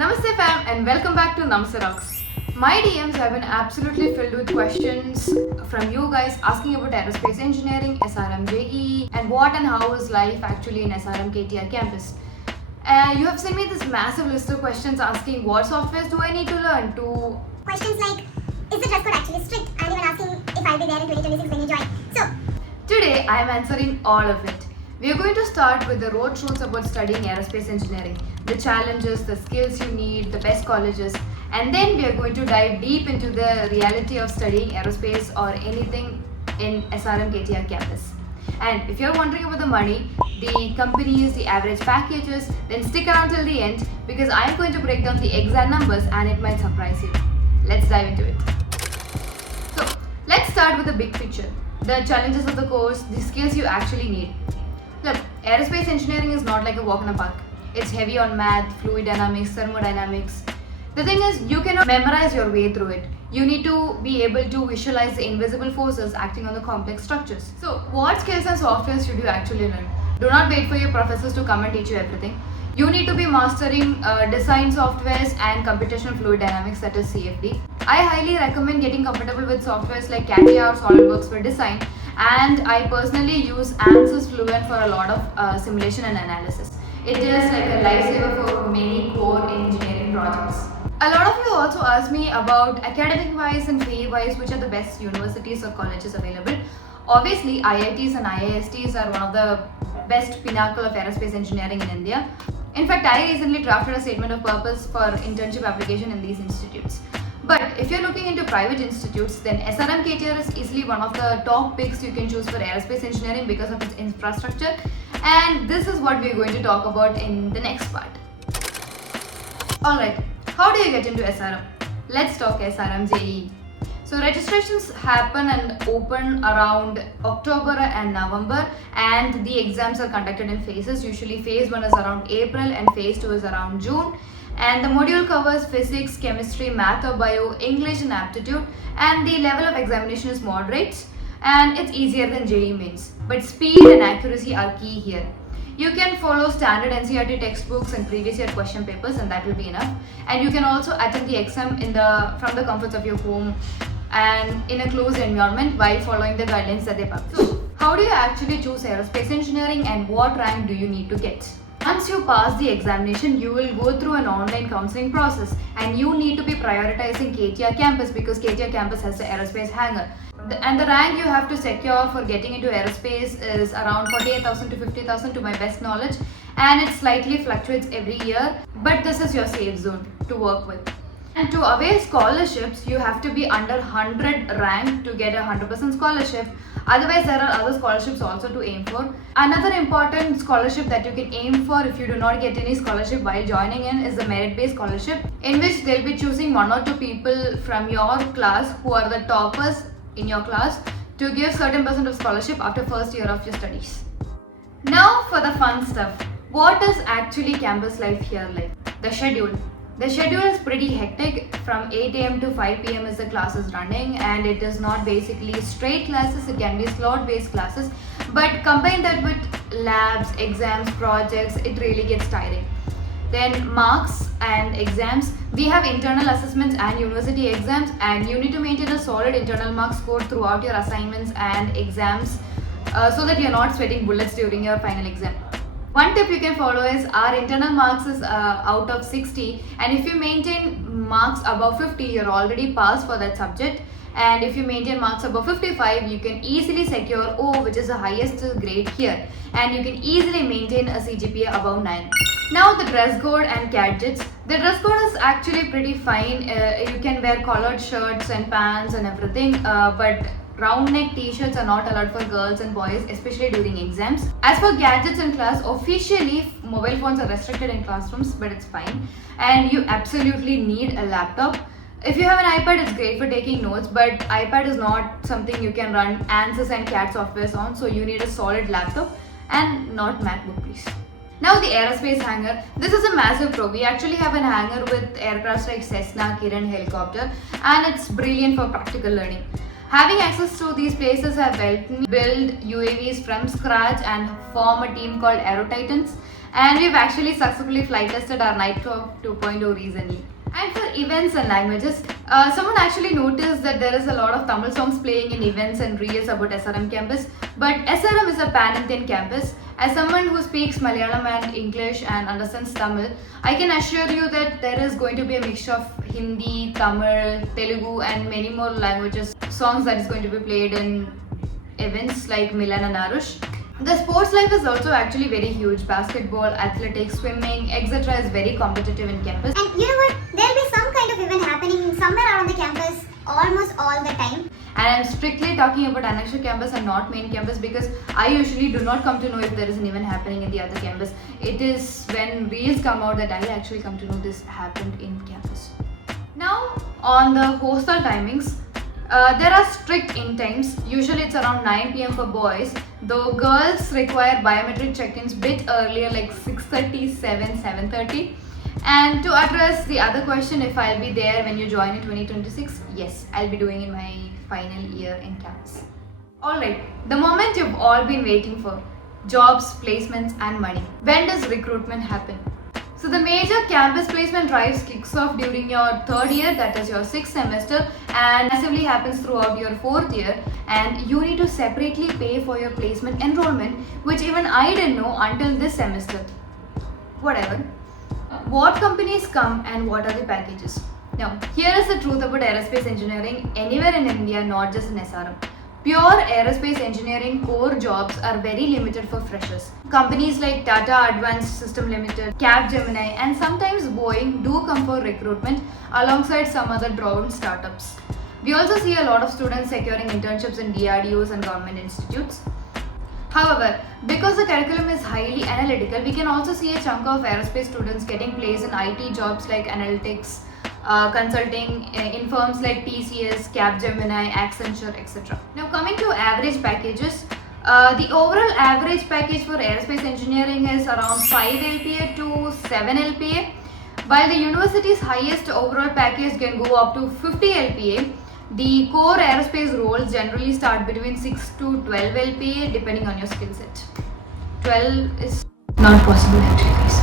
Namaste fam and welcome back to Namaste Rocks. My DMs have been absolutely filled with questions from you guys asking about aerospace engineering, SRM JEE and what and how is life actually in SRM KTR campus. You have sent me this massive list of questions asking what softwares do I need to learn to questions like, is the dress code actually strict? And even asking if I'll be there in 2026 when you join. So, today I am answering all of it. We are going to start with the road truths about studying aerospace engineering, the challenges, the skills you need, the best colleges, and then we are going to dive deep into the reality of studying aerospace or anything in SRM KTR campus. And if you're wondering about the money, the companies, the average packages, then stick around till the end because I'm going to break down the exact numbers and it might surprise you. Let's dive into it. So, let's start with the big picture, the challenges of the course, the skills you actually need. Look, aerospace engineering is not like a walk in a park. It's heavy on math, fluid dynamics, thermodynamics. The thing is, you cannot memorize your way through it. You need to be able to visualize the invisible forces acting on the complex structures. So, what skills and softwares should you actually learn? Do not wait for your professors to come and teach you everything. You need to be mastering design softwares and computational fluid dynamics, that is CFD. I highly recommend getting comfortable with softwares like CATIA or SolidWorks for design, and I personally use ANSYS Fluent for a lot of simulation and analysis. It is like a lifesaver for many core engineering projects. A lot of you also ask me about academic wise and fee wise which are the best universities or colleges available. Obviously, IITs and IISTs are one of the best pinnacle of aerospace engineering in India. In fact, I recently drafted a statement of purpose for internship application in these institutes. But if you're looking into private institutes, then SRM KTR is easily one of the top picks you can choose for aerospace engineering because of its infrastructure. And this is what we're going to talk about in the next part. Alright, how do you get into SRM? Let's talk SRM JEE. So registrations happen and open around October and November, and the exams are conducted in phases. Usually phase 1 is around April and phase 2 is around June. And the module covers physics, chemistry, math or bio, English and aptitude, and the level of examination is moderate and it's easier than JEE mains. But speed and accuracy are key here. You can follow standard NCERT textbooks and previous year question papers and that will be enough. And you can also attend the exam from the comforts of your home and in a closed environment while following the guidelines that they publish. So, how do you actually choose aerospace engineering and what rank do you need to get? Once you pass the examination, you will go through an online counseling process and you need to be prioritizing KTR campus because KTR campus has the aerospace hangar. And the rank you have to secure for getting into aerospace is around 48,000 to 50,000 to my best knowledge, and it slightly fluctuates every year, but this is your safe zone to work with. And to avail scholarships, you have to be under 100 rank to get a 100% scholarship. Otherwise, there are other scholarships also to aim for. Another important scholarship that you can aim for if you do not get any scholarship while joining in is the merit-based scholarship, in which they'll be choosing 1 or 2 people from your class who are the toppers in your class to give certain percent of scholarship after first year of your studies. Now for the fun stuff. What is actually campus life here like? The schedule. The schedule is pretty hectic. From 8 am to 5 pm is the classes running, and it is not basically straight classes, it can be slot based classes, but combine that with labs, exams, projects, it really gets tiring. Then marks and exams. We have internal assessments and university exams, and you need to maintain a solid internal mark score throughout your assignments and exams so that you're not sweating bullets during your final exam. One tip you can follow is our internal marks is out of 60, and if you maintain marks above 50, you're already passed for that subject. And if you maintain marks above 55, you can easily secure O, which is the highest grade here, and you can easily maintain a CGPA above 9. Now the dress code and gadgets. The dress code is actually pretty fine. You can wear collared shirts and pants and everything, but round neck t-shirts are not allowed for girls and boys, especially during exams. As for gadgets in class, officially mobile phones are restricted in classrooms, but it's fine. And you absolutely need a laptop. If you have an iPad, it's great for taking notes, but iPad is not something you can run ANSYS and CAD softwares on, so you need a solid laptop and not MacBook, please. Now the aerospace hangar. This is a massive pro. We actually have an hangar with aircrafts like Cessna, Kiran helicopter, and it's brilliant for practical learning. Having access to these places have helped me build UAVs from scratch and form a team called Aero Titans. and we've actually successfully flight tested our Nightclub 2.0 recently. And for events and languages, someone actually noticed that there is a lot of Tamil songs playing in events and reels about SRM campus. But SRM is a pan-Indian campus. As someone who speaks Malayalam and English and understands Tamil, I can assure you that there is going to be a mixture of Hindi, Tamil, Telugu and many more languages, songs that is going to be played in events like Milan and Arush. The sports life is also actually very huge. Basketball, athletics, swimming, etc. is very competitive in campus. And you know what? There'll be some kind of event happening somewhere around the campus almost all the time. And I'm strictly talking about annexure campus and not main campus because I usually do not come to know if there is an event happening in the other campus. It is when reels come out that I actually come to know this happened in campus. Now on the hostel timings, there are strict in times. Usually it's around 9 p.m. for boys, though girls require biometric check-ins bit earlier like 6:30, 7:30. And to address the other question, if I'll be there when you join in 2026, yes, I'll be doing in my final year in campus. Alright, the moment you've all been waiting for, jobs, placements and money. When does recruitment happen? So the major campus placement drives kicks off during your third year, that is your sixth semester, and massively happens throughout your fourth year, and you need to separately pay for your placement enrollment, which even I didn't know until this semester. Whatever. What companies come and what are the packages? Now, here is the truth about aerospace engineering anywhere in India, not just in SRM. Pure aerospace engineering core jobs are very limited for freshers. Companies like Tata Advanced System Limited, Capgemini and sometimes Boeing do come for recruitment alongside some other drone startups. We also see a lot of students securing internships in DRDOs and government institutes. However, because the curriculum is highly analytical, we can also see a chunk of aerospace students getting placed in IT jobs like analytics, consulting in firms like TCS, Capgemini, Accenture, etc. Now coming to average packages, the overall average package for aerospace engineering is around 5 LPA to 7 LPA, while the university's highest overall package can go up to 50 LPA. The core aerospace roles generally start between 6 to 12 LPA depending on your skill set. 12 is not possible actually, guys.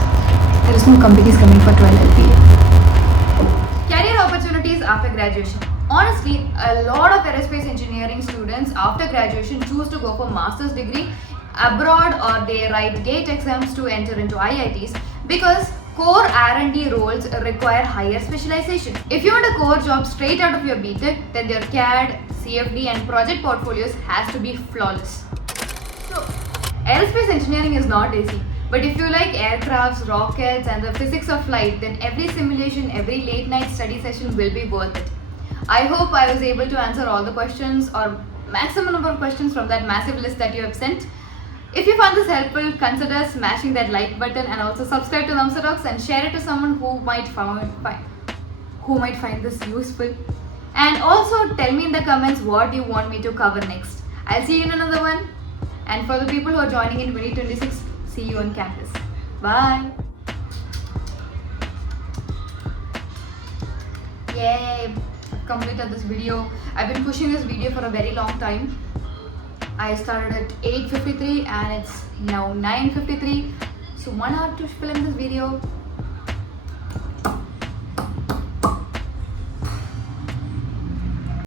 There is no companies coming for 12 LPA. Career opportunities after graduation. Honestly, a lot of aerospace engineering students after graduation choose to go for master's degree abroad or they write GATE exams to enter into IITs because core R&D roles require higher specialization. If you want a core job straight out of your BTech, then your CAD, CFD and project portfolios has to be flawless. So, aerospace engineering is not easy. But if you like aircrafts, rockets and the physics of flight, then every simulation, every late night study session will be worth it. I hope I was able to answer all the questions or maximum number of questions from that massive list that you have sent. If you found this helpful, consider smashing that like button and also subscribe to Namsa Talks and share it to someone who might find this useful. And also tell me in the comments what you want me to cover next. I'll see you in another one. And for the people who are joining in 2026, see you on campus. Bye. Yay! I've completed this video. I've been pushing this video for a very long time. I started at 8:53 and it's now 9:53. So 1 hour to film this video.